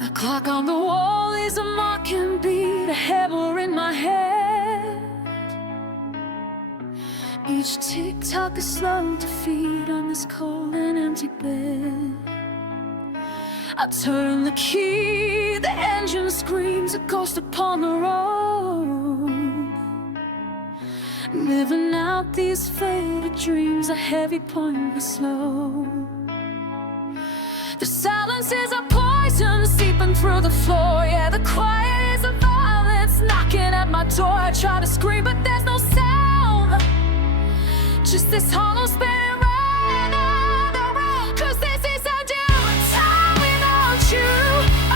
The clock on the wall is a mocking beat, a hammer in my head. Each tick-tock is slow defeat on this cold and empty bed. I turn the key, the engine screams, a ghost upon the road. Living out these faded dreams, a heavy pointless load. The silence is a poison seeping through the floor. Yeah, the quiet is a violence knocking at my door. I try to scream, but there's no sound. Just this hollow spinning round and around. 'Cause this is a different time without you.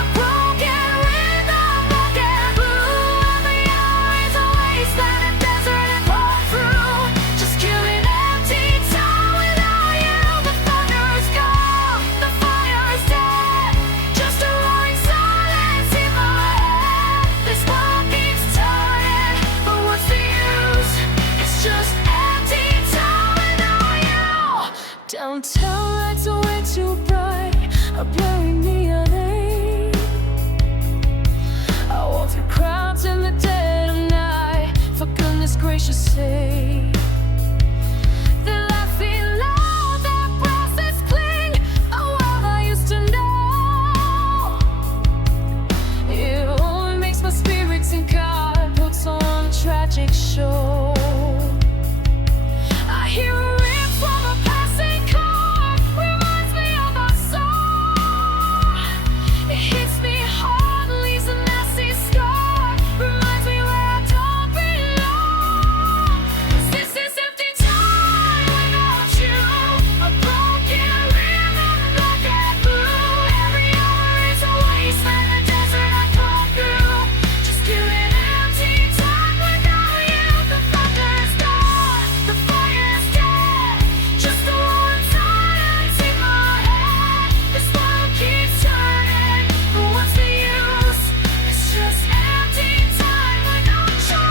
A broken rhythm, broken blue. Every hour is a wasteland, a desert and pour through. Just killing empty time without you. The thunder is gone, the fire is dead. Just a roaring silence in my head. This world keeps turning, but what's the use? It's just empty time without you. Downtown lights are way too bright, a blurring neon age. I walk through crowds in the dead of night. For goodness gracious sake, they're laughing loud, their process cling. A world I used to know. It only makes my spirit sink out, puts on a tragic show. I hear a riff from a passing car, reminds me of our song. It hits me hard, leaves a nasty scar, reminds me where I don't belong. This is empty time without you. A broken rhythm, black and blue. Every hour is a wasteland, a desert I come through. Just killing empty time without you. The thunder is gone, the fire is dead. Just the one silence in my head. This world keeps turning, but what's the use? It's just empty time without you.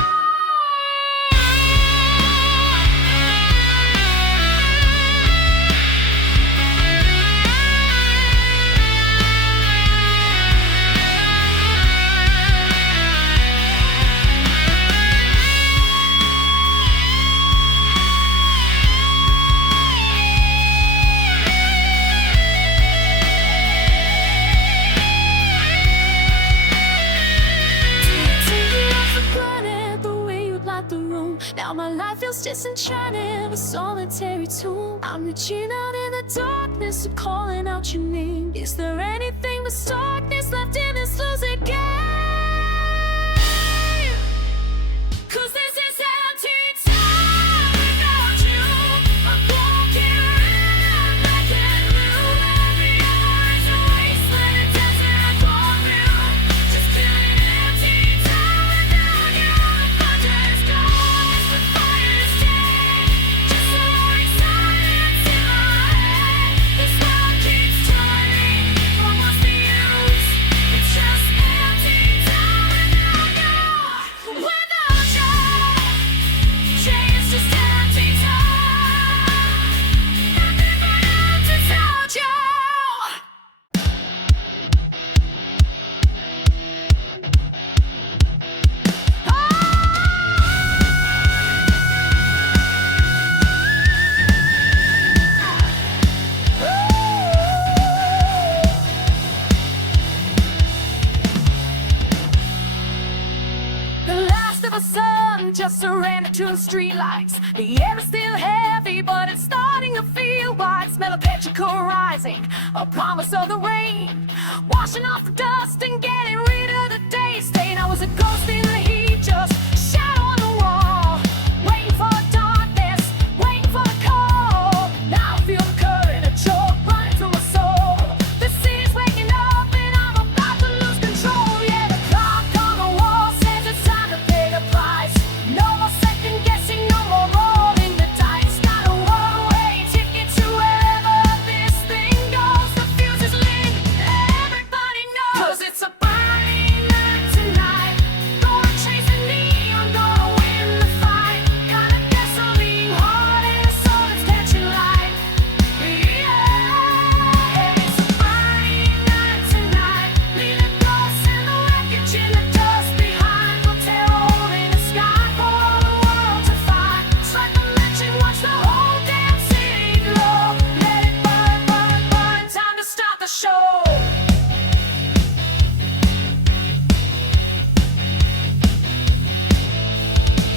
Taking off the planet, the way you light the room. Now my life feels disenchanted, a solitary tomb. I'm reaching out in the darkness, calling out your name. Is there anything but darkness left in this losing game? 'Cause this is empty time without you. A broken rhythm, black and blue. Every hour is a wasteland, a desert I go through. Just killing empty time without you. The thunder is gone, the fire is dead. Just a roaring silence in my head. This world keeps turning, but what's the use? It's just empty time without you. Without you, it's just empty time. Nothing but empty without you. The last of a sun just surrendered to the streetlights. The air is still heavy, but it's starting to feel white. Smell of petrichor rising, a promise of the rain. Washing off the dust and getting rid of the day stain. I was a ghost in the heat, just shadow on the wall. Waiting for darkness, waiting for the call. Now I feel the current, a choke running through my soul. The city's waking up and I'm about to lose control. Yeah, the clock on the wall says it's time to pay the price. No more second guessing, no more rolling the dice. Got a one-way ticket to wherever this thing goes. The fuse is lit, everybody knows. 'Cause it's a burning night. catching the dust behind. We'll tear a hole in the sky for the world to find. Strike the match and watch the whole damn city glow. Let it burn, burn, burn, time to start the show.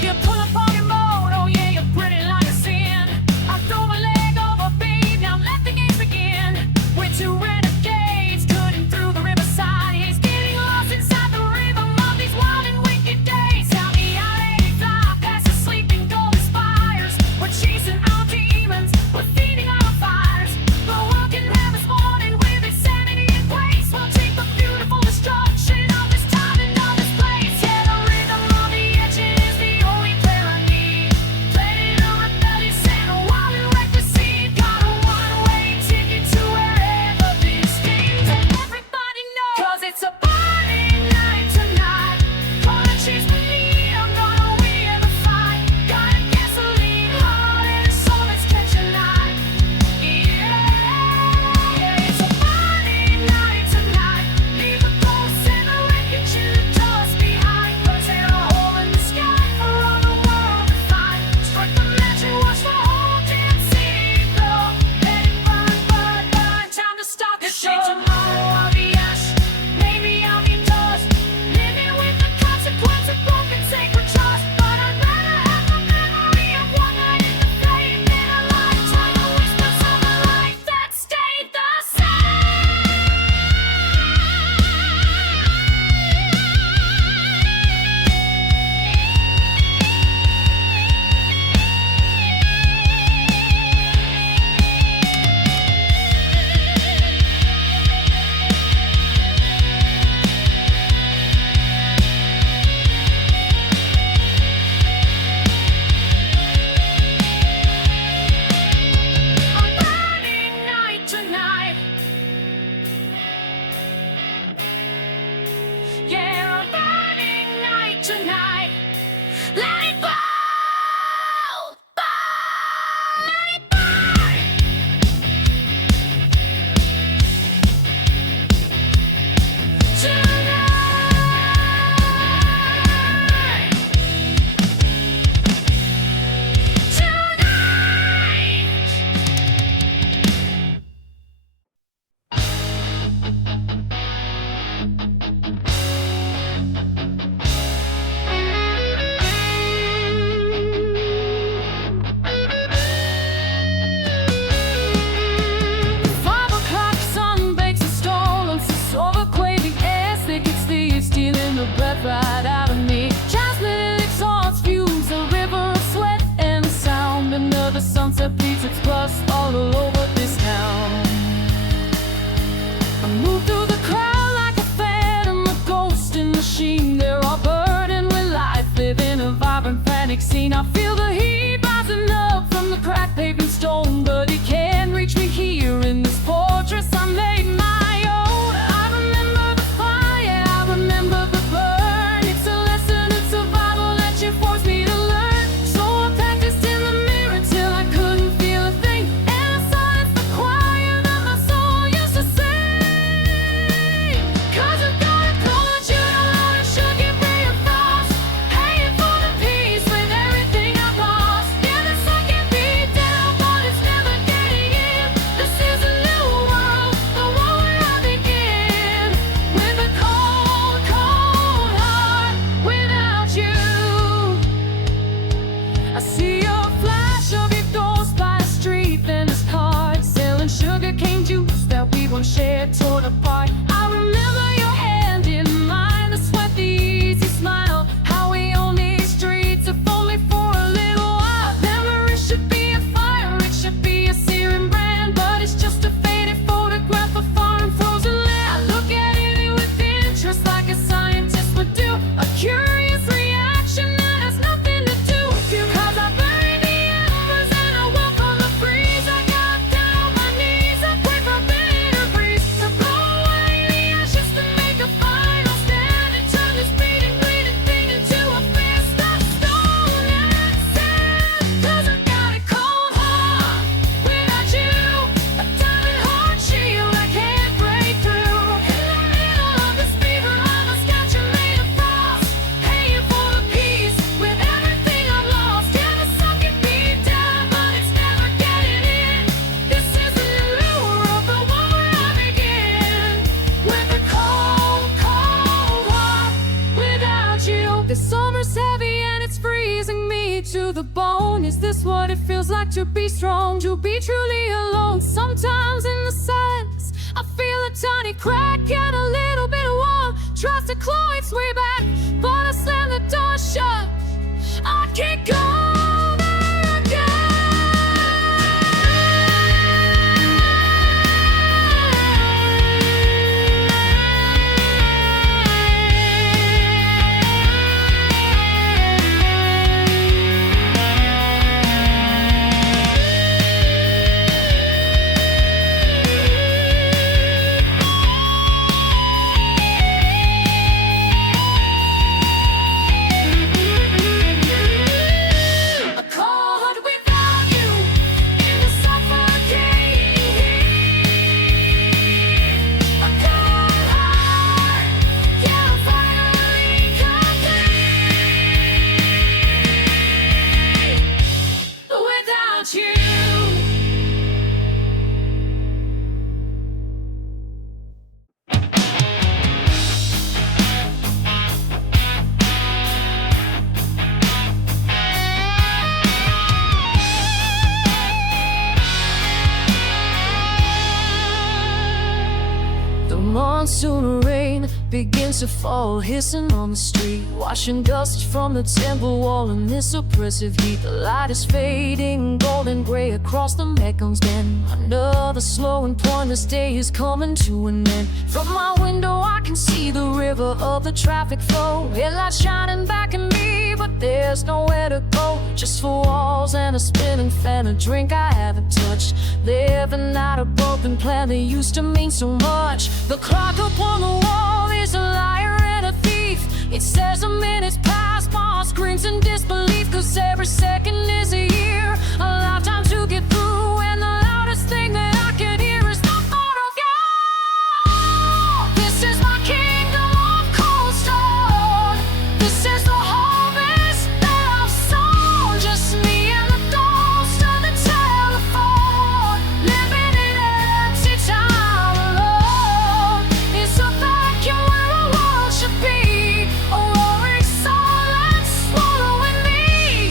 You pull up on your mode, oh yeah, you're pretty like a sin. I throw my leg over, babe, now let the games begin. We're two renegades, cutting through the riverside. He's getting lost inside the rhythm of these wild and wicked days. Tell me how they fly past the sleeping golden spires. We're chasing our demons, we're feeding our fires. The world can have this morning with its sanity and grace. We'll take the beautiful destruction of this time and of this place. Yeah, the rhythm of the edges is the only prayer I need. Playing a rebellious and a wild and reckless seed. Got a one-way ticket to wherever this takes. And everybody knows, 'cause it's a party night tonight. Gonna chase the lead, I'm gonna win the fight. Got a gasoline heart and a soul that's catching light. Yeah, it's a party night tonight. Leave the ghosts and the wreckage and the dust behind. Gonna tear a hole in the sky for all the world to find. Strike the match and watch the whole damn city glow. Let it burn, burn, burn, time to start the show. Tomorrow I'll be ash, maybe I'll be dust. Living with the consequence of broken sacred trust. But I'd rather have the memory of one night in the flame than a lifetime of whispers of a life that stayed the same. A burning night tonight. Yeah, a burning night tonight. Let it burn, burn, let it burn. Tonight, tonight. Five o'clock sun bakes a storm and sits over quaving air. Thick it's the stealing the breath right out of me. Jasmine exhausts fumes, a river of sweat and sound. Another sunset beats its plus all over this town. I move through the crowd like a phantom, a ghost in the sheen. They're all burdened with life, living a vibrant, frantic scene. I feel the heat rising up from the cracked pavement stone, but it can't reach me here in this fortress I made my own. I remember the fire, I remember the burn. It's a lesson in survival that you forced me to learn. So I practiced in the mirror till I couldn't feel a thing, and I silenced the choir that my soul used to sing. 'Cause I've got a call that you don't wanna shook it free of frost. Paying for the peace with everything I've lost. The summer's heavy and it's freezing me to the bone. Is this what it feels like to be strong, to be truly alone? Sometimes in the silence I feel a tiny crack and a little bit of warmth. Tries to claw its way back, but I slam the door shut. I can't go there again. Monsoon rain begins to fall, hissing on the street, washing dust from the temple wall in this oppressive heat. The light is fading, golden gray across the Mecklen's Bend. Another slow and pointless day is coming to an end. From my window I can see the river of the traffic flow, headlights shining back at me, but there's nowhere to go. Just four walls and a spinning fan, a drink I haven't touched, living out a broken plan that used to mean so much. The clock upon the wall is a liar and a thief. It says a minute's past, my heart screams in disbelief, 'cause every second is a year, a lifetime to get through, and the loudest thing that I can hear is the thought of you. This is my kingdom of cold stone. This is the harvest that I've sown. Just me and the ghost of the telephone, living in empty time alone. It's a vacuum where a world should be, a roaring silence swallowing me.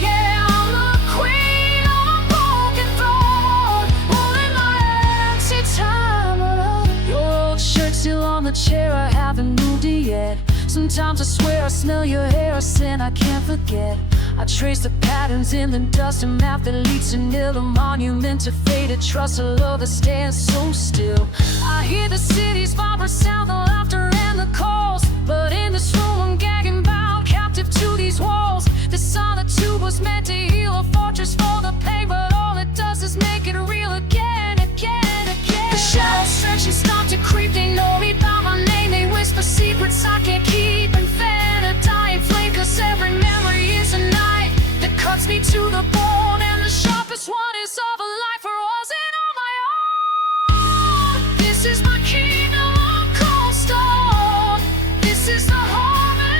Yeah, I'm the queen on a broken throne, holding my empty time alone. Your old shirt still on the chair, I haven't moved it yet. Sometimes I swear I smell your hair, a scent I can't forget. I trace the patterns in the dust, a map that leads to nil, a monument to faded trust, a love that stands so still. I hear the city's vibrant sound, the laughter and the calls, but in this room I'm gagging, bound, captive to these walls. This solitude was meant to heal, a fortress for the pain, but all it does is make it real again, again, again. The shadows stretch and start to creep, they know me by my name, they whisper secrets I can't keep, and fan a dying flame, 'cause every memory is a knife that cuts me to the bone, and the sharpest one is of a life or wasn't on my own. This is my kingdom of cold stone. This is the harvest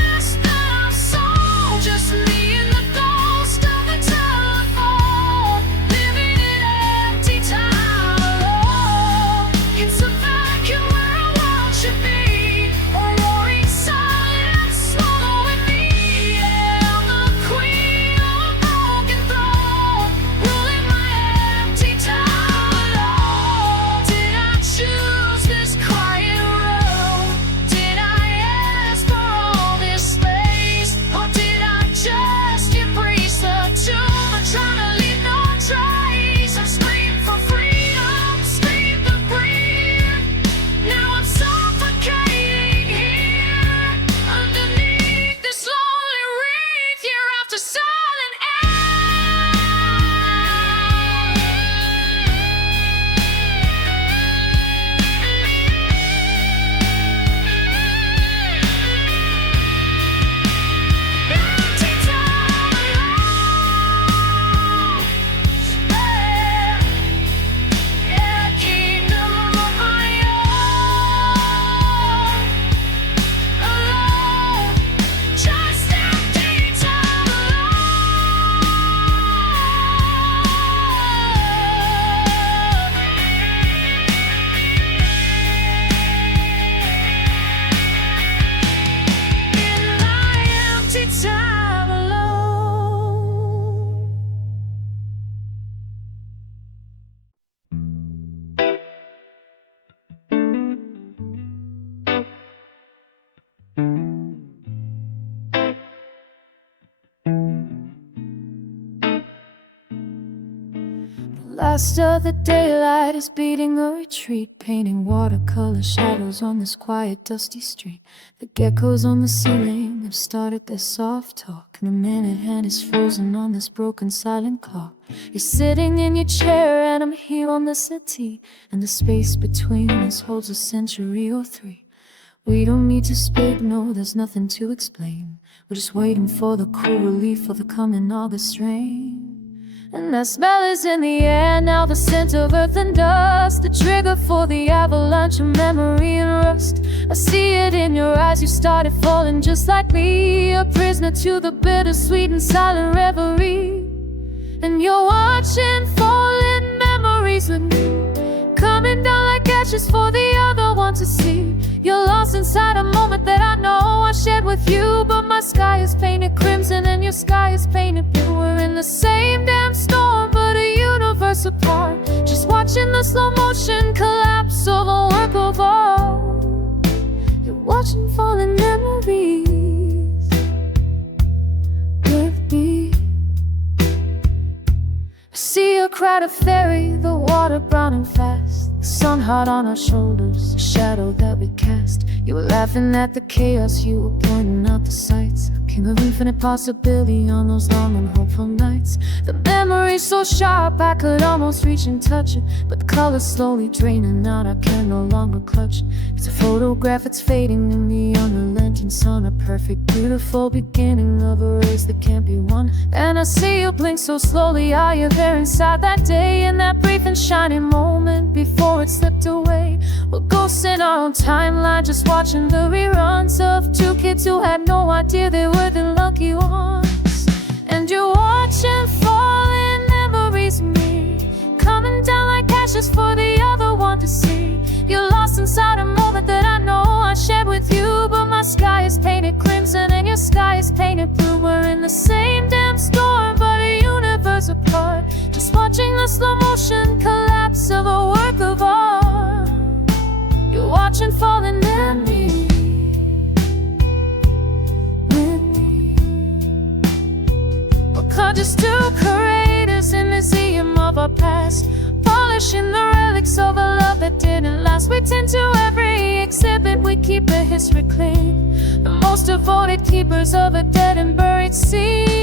Last of the daylight is beating a retreat, painting watercolor shadows on this quiet, dusty street. The geckos on the ceiling have started their soft talk, and the minute hand is frozen on this broken, silent clock. You're sitting in your chair and I'm here on the settee, and the space between us holds a century or three. We don't need to speak, no, there's nothing to explain. We're just waiting for the cool relief of the coming August rain. And that smell is in the air now, the scent of earth and dust, the trigger for the avalanche of memory and rust. I see it in your eyes, you started falling just like me, a prisoner to the bittersweet and silent reverie. And you're watching falling memories with me, coming down like ashes for the other one to see. You're lost inside a moment that I know I shared with you, but my sky is painted crimson and your sky is painted blue. We're in the same damn storm, but a universe apart, just watching the slow motion collapse of a work of art. You're watching falling memories with me. I see a crowd of fairy, the water brown and fast, the sun hot on our shoulders, a shadow that we cast. You were laughing at the chaos, you were pointing out the sights, a king of infinite possibility on those long and hopeful nights. The memory's so sharp I could almost reach and touch it, but the color's slowly draining out, I can no longer clutch it. It's a photograph, it's fading in the unrelenting sun, a perfect, beautiful beginning of a race that can't be won. And I see you blink so slowly, are you there inside that day, in that brief and shining moment before it slipped away? We're ghosts in our own timeline, just watching the reruns of two kids who had no idea they were the lucky ones. And you're watching falling memories of me, coming down like ashes for the other one to see. You're lost inside a moment that I know I shared with you, but my sky is painted crimson and your sky is painted blue. We're in the same damn storm, but a universe apart, just watching the slow motion collapse of a work of art. You're watching falling memories with me. We're called just two curators in the museum of our past, polishing the relics of a love that didn't last. We tend to every exhibit, we keep a history clean, the most devoted keepers of a dead and buried sea.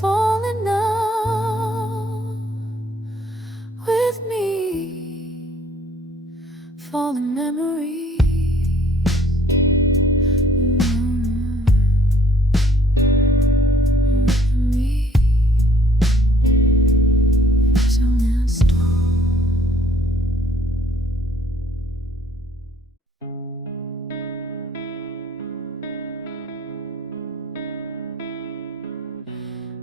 Falling now with me, falling memories. Me. So now stop.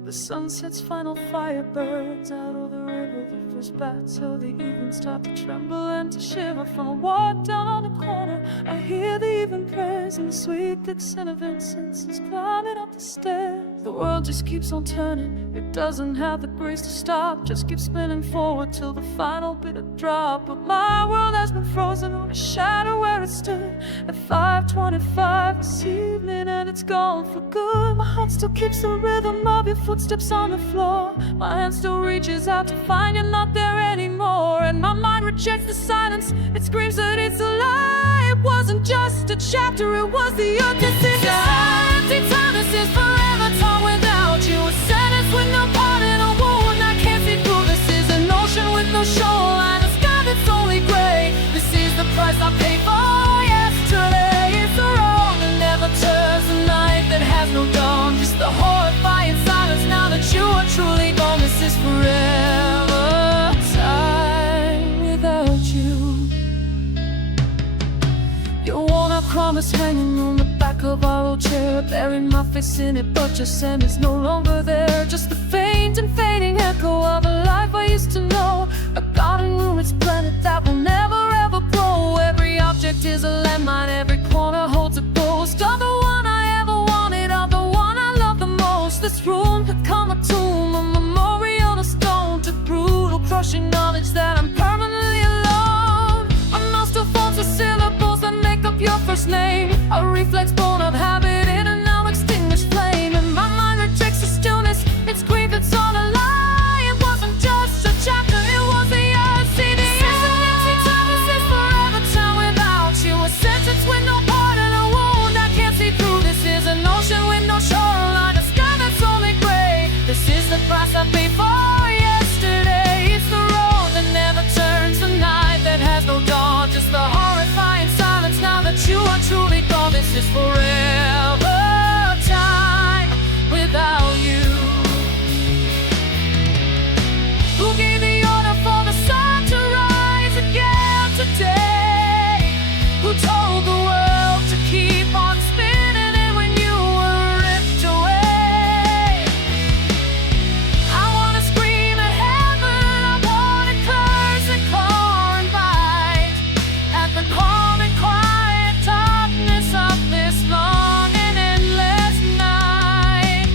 The sunset's final fire burns out of the river, the first bats of the evening start to tremble and to shiver. From a walk down on the corner, I hear the evening prayers, and the sweet thick scent of incense is climbing up the stairs. The world just keeps on turning, it doesn't have the grace to stop, just keeps spinning forward till the final bit of drop. But my world has been frozen in a shadow where it stood at 5:25 this evening, and it's gone for good. My heart still keeps the rhythm of your footsteps on the floor, my hand still reaches out to find you're not there anymore. And my mind rejects the silence, it screams that it's a lie. It wasn't just a chapter, it was the end. This is empty time, this is forever time without you, a sentence with no part in a wound I can't see through. This is an ocean with no shoreline, a sky that's only gray. This is the price I pay for yesterday. It's the road that never turns, the night that has no dawn, just the horrifying silence now that you are truly gone. This is forever time without you. Your worn-out promise hanging on the back back of our old chair, buried my face in it, but your scent is no longer there. Just the faint and fading echo of a life I used to know. A garden room, it's planet that will never ever grow. Every object is a landmine, every corner holds a ghost of the one I ever wanted, of the one I love the most. This room become a tomb, a memorial, a stone to brutal, crushing knowledge that I'm permanently alone. A mouth still forms the syllables that make up your first name, a reflex born of habit in a now extinguished flame. And my mind rejects the stillness, its grief, it's all a lie. It wasn't just a chapter, it was the earth. See, the empty time, this is forever time without you. A sentence with no part and a wound I can't see through. This is an ocean with no shoreline, a sky that's only gray. This is the price I paid for yesterday. It's the road that never turns, the night that has no dawn, just the horrifying silence now that you are truly gone. This is forever time without you. Who gave the order for the sun to rise again today? Who told the world to keep on spinning and when you were ripped away? I wanna scream at heaven, I wanna curse and claw and bite at the calm and quiet darkness of this long and endless night.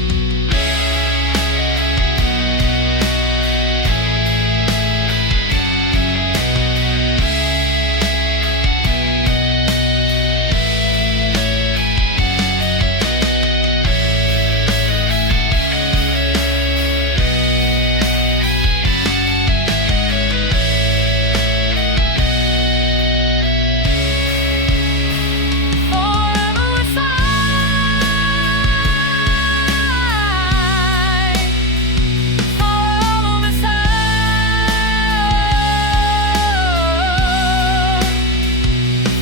Forever with I. Forever with I.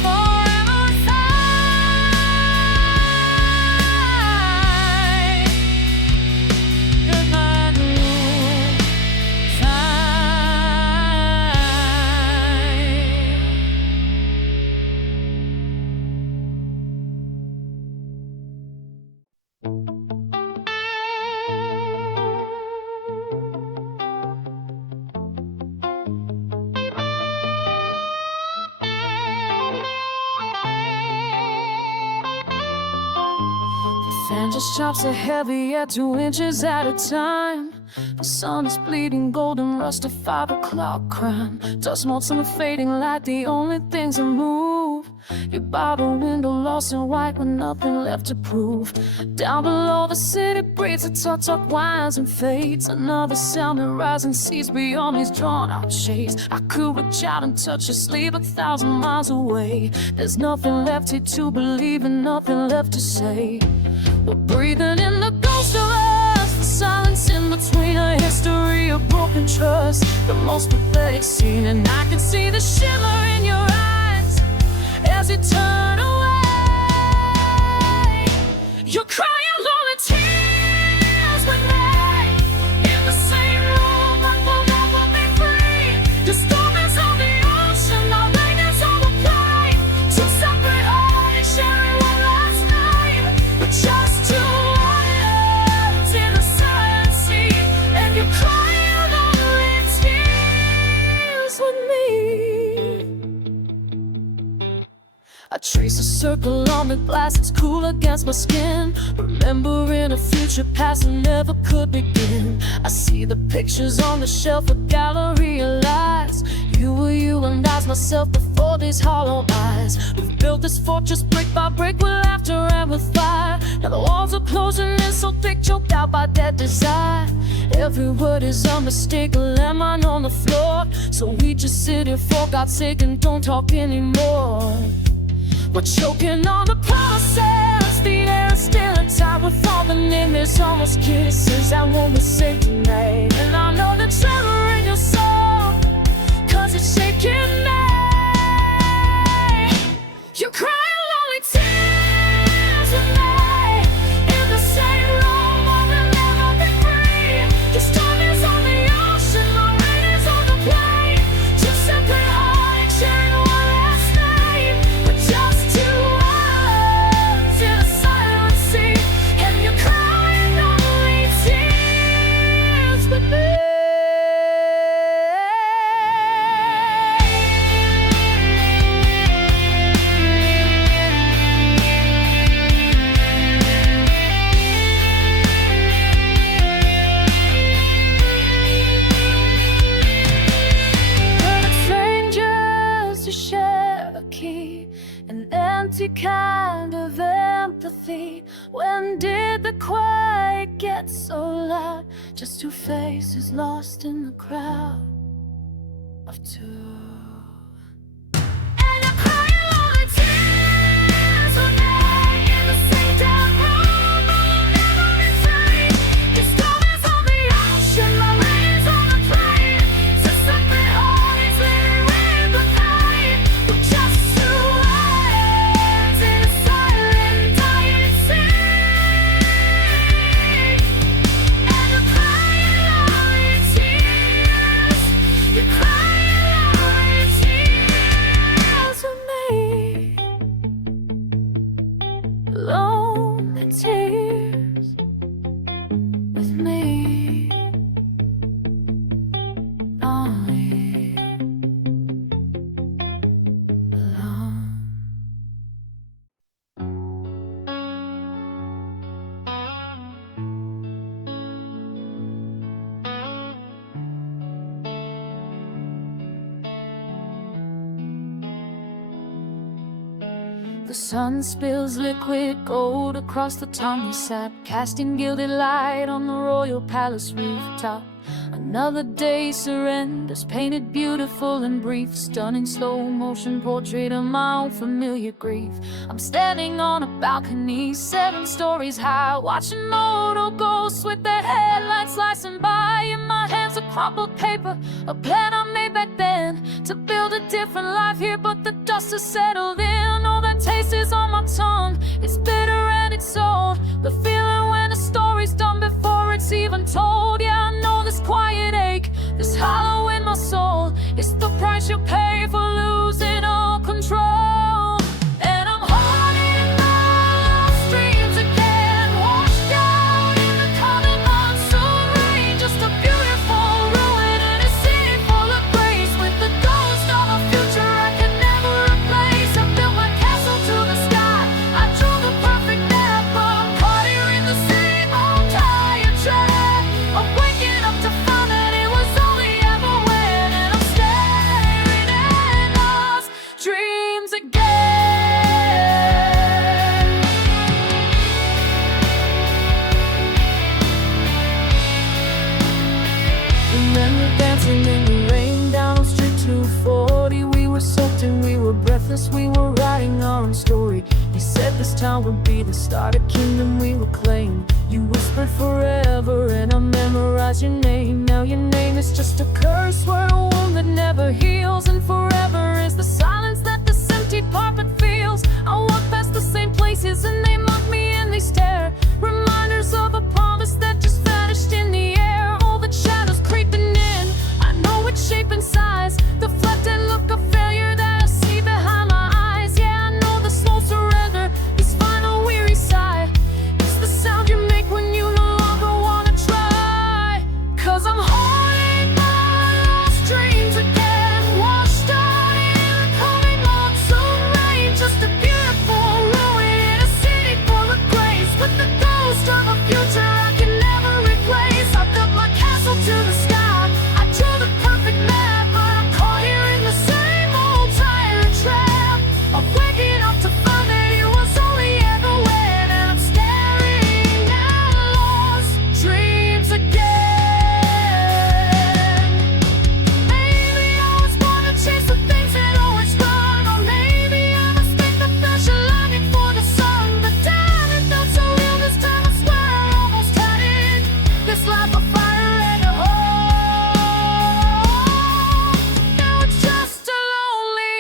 Forever with I. Good night, fan just chops are heavy at 2 inches at a time. The sun is bleeding golden rust, a 5 o'clock crime. Dust motes in the fading light, the only things that move. You're by the window, lost in white with nothing left to prove. Down below the city breathes, a tut-tut winds and fades. Another sound that rising seas beyond these drawn-out shades. I could reach out and touch your sleeve 1,000 miles away. There's nothing left here to believe and nothing left to say. We're breathing in the ghost of us, the silence in between, a history of broken trust, the most pathetic scene. And I can see the shimmer in your eyes as you turn away. You're crying lonely tears with me in the same room, but we'll never be free. The storm is on the ocean, our rain is on the plain. Two separate hearts sharing one last night, but just two waters in the silent sea. And you're crying lonely tears with me. I trace a circle on the glass, it's cool against my skin. Remembering a future past that never could begin. I see the pictures on the shelf, a gallery of lies. You were you and I's myself before these hollow eyes. We've built this fortress brick by brick with laughter and with fire. Now the walls are closing in so thick, choked out by dead desire. Every word is a mistake, a landmine on the floor. So we just sit here for God's sake and don't talk anymore. We're choking on the process, the air is still in time. We're falling in, there's almost kisses that won't be safe tonight. And I know the tremor in your soul, 'cause it's shaking me. You're crying lonely tears with me in the same room, but we'll never be free. The storm is on the ocean, the rain is on the plain. Two separate hearts sharing one last night, but just two words in a an empty kind of empathy. When did the quiet get so loud? Just two faces lost in the crowd of two. Alone in tears with me, only alone. The sun spills liquid gold across the tumble sap, casting gilded light on the royal palace rooftop. Another day surrenders, painted beautiful and brief, stunning slow motion portrait of my own familiar grief. I'm standing on a balcony 7 stories high, watching motor ghosts with their headlights slicing by. In my hands a crumpled paper, a plan I made back then to build a different life here, but the dust has settled in. All that taste is on my tongue, it's bitter and it's old. The feeling when a story's done before it's even told. Yeah, I know this quiet ache, this hollow in my soul, it's the price you pay for losing all control. And I'm haunted by those dreams again, washed out in the coming monsoon rain. Just a beautiful ruin in a city full of grace, with the ghost of a future I can never replace. I built my castle to the sky, I drew the perfect map, but I'm caught here in the same old tired trap of waking up to find that it was only ever when. And I'm staring at lost dreams again. Remember dancing in the rain down on Street 240. We were soaked and we were breathless, we were writing our own story. You said this town would be the start, a kingdom we would claim. You whispered forever and I memorized your name. Now your name is just a curse word, a wound that never heals. And forever is the silence that this empty carpet feels. I walk past the same places and they mock me and they stare, reminders of a promise that just vanished in the air. All the shadows creeping in, I know its shape and size, the flattened look of failure that I see behind my eyes. Yeah, I know the slow surrender, this final weary sigh, it's the sound you make when you no longer wanna try. 'Cause I'm haunted by lost dreams again, washed out in the coming monsoon rain. Just a beautiful ruin in a city full of grace, with the ghost of a future I can never replace. I built my castle to the sky, I drew the perfect map, but I'm caught here in the same old tired trap of waking up to find that it was only ever when. And I'm staring at lost dreams again. Maybe I was born to chase the things that always run, or maybe I mistake the passion longing for the sun. But damn, it felt so real this time, I swear I almost had it. This life of fire and a hole, now it's just a lonely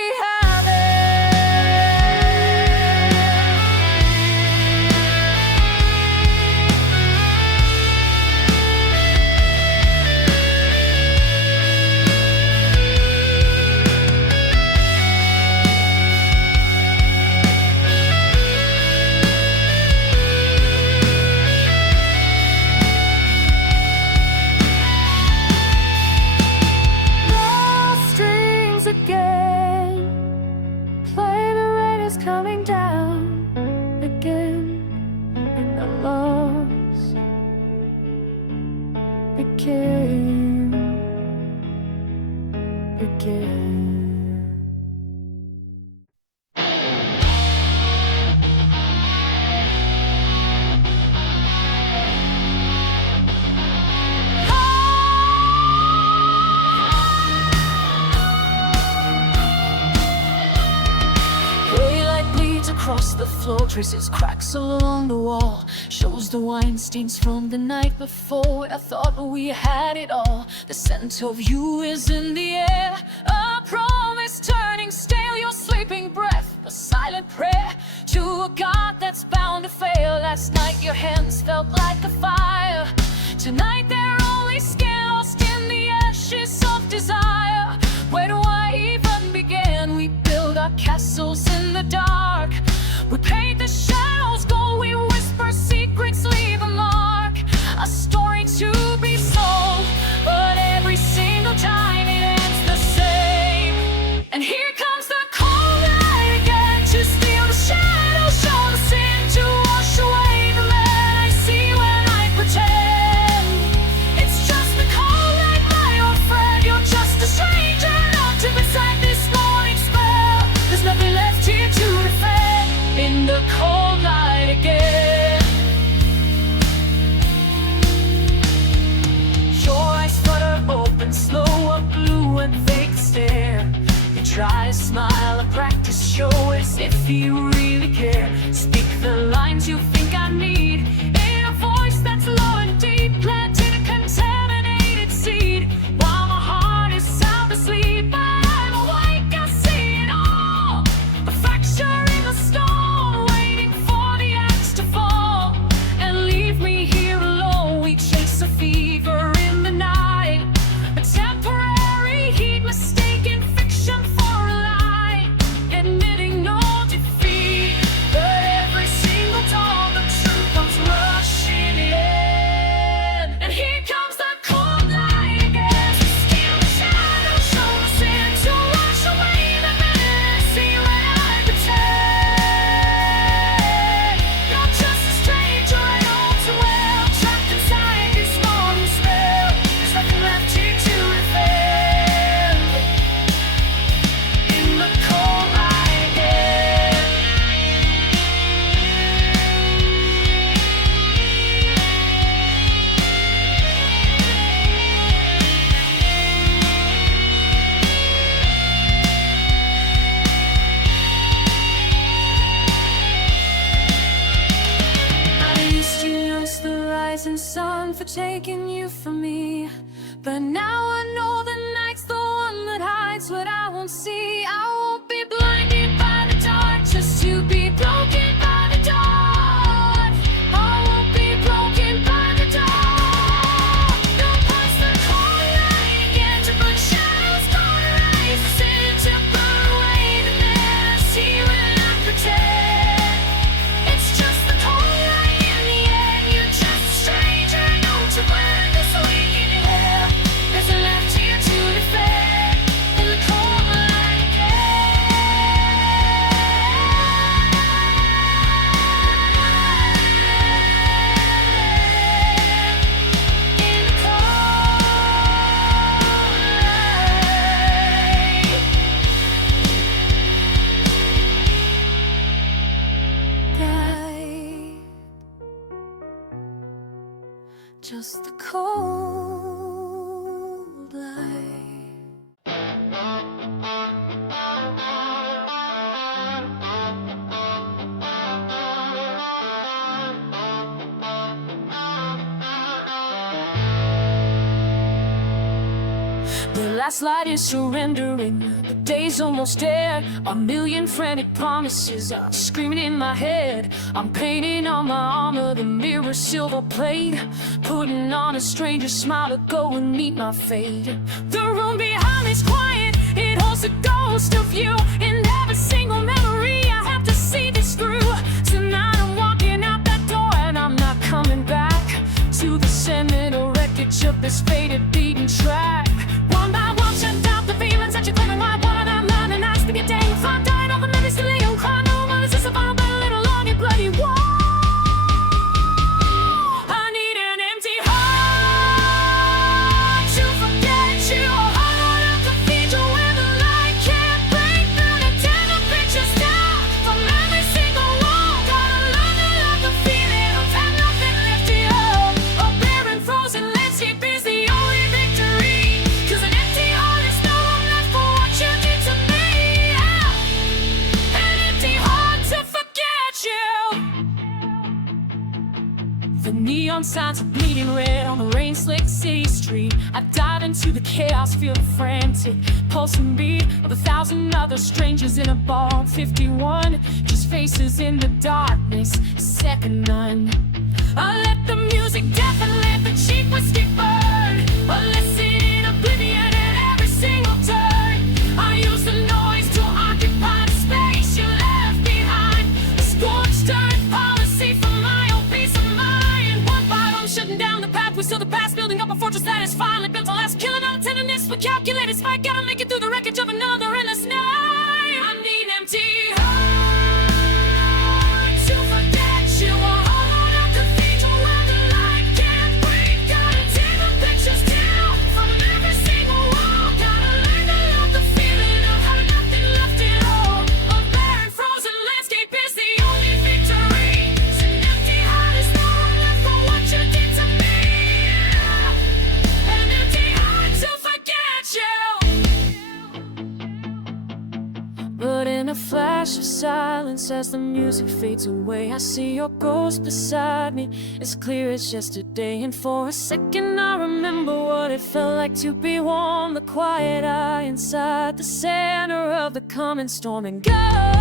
lost dreams again. Play the rain is coming down again, and the lost begin. across the floor, traces cracks along the wall, shows the wine stains from the night before. I thought we had it all. The scent of you is in the air, a promise turning stale, your sleeping breath, a silent prayer to a God that's bound to fail. Last night your hands felt like a fire. Tonight they're only skin lost in the ashes of desire. Where do I even begin? We build our castles in the dark. We paint the shadows gold. We whisper secrets, leave a mark. A story to be sold, but every single time it ends the same. And here comes the cold night again, to steal the shadows, show the sin, to wash away the man I see when I pretend. It's just the cold night, my old friend. You're just a stranger, not to beside this morning spell. There's nothing left here to defend in the cold night again. Your eyes flutter open, slow, a blue and fake stare. You try to smile, a practice show as if you really care. Speak the lines you think I need in a voice that's low and deep, planted a contaminated seed. While my heart is sound asleep, but I'm awake, I see it all. A fracture in the stone, waiting for the axe to fall and leave me here alone. We chase a fever in the night, a temporary heat, mistaken fiction for a lie, admitting no defeat. But every single dawn the truth comes rushing in. And here comes the cold night again, to steal the shadow, show the sin, to wash away the man. See when I pretend. You're just a stranger I know too well, trapped inside this morning spell. There's nothing left here to defend in the cold night again. I used to notice the rising sun for taking you from me, but now I know the night's the one that hides what I won't see. I won't be blinded by the dark just to be broken by the dawn. I won't be broken by the dawn. Don't pass the cold night again, to put shadows gonna rise, sin to burn away the man I see when I pretend. It's just the cold night in the end. You're just a stranger, no to blend this week in your hair. There's a left here to defend in the cold night again. In the cold night. Just the cold light. The last light is surrendering, the day's almost dead. A million frantic promises are screaming in my head. I'm painting on my armor, the mirror silver plate, putting on a stranger smile to go and meet my fate. The room behind me's quiet, it holds the ghost of you. In every single memory I have to see this through. Tonight I'm walking out that door and I'm not coming back to the sentimental wreckage of this faded beaten track. One by one shut out the feelings that you claim my one. I'm not an ass to get dang fun, dying over memories to lay on cry. No one is this about but a little long and bloody wall. I need an empty heart to forget you. Heart on a cathedral where the light can't break through to tear the pictures down from every single wall. Gotta learn to love the feeling of having nothing left to you. A barren frozen landscape is the only Neon signs are bleeding red on the rain-slick city street. I dive into the chaos, feel the frantic pulsing beat of 1,000 other strangers in a bar 51. Just faces in the darkness, second none. I let the music deafen, let the cheap whiskey burn. A lesson in oblivion at every single turn. I use the noise to occupy the space you left behind. A scorched earth policy for my own peace of mind. One by one shutting down the path, we still the past, building up a fortress that is finally built to last. Killing all tenderness with calculated spite. Gotta make it through the wreckage of another endless night. I need empty heart to forget you are. But in a flash of silence, as the music fades away, I see your ghost beside me, as clear as yesterday. And for a second I remember what it felt like to be warm, the quiet eye inside the center of the coming storm. And God,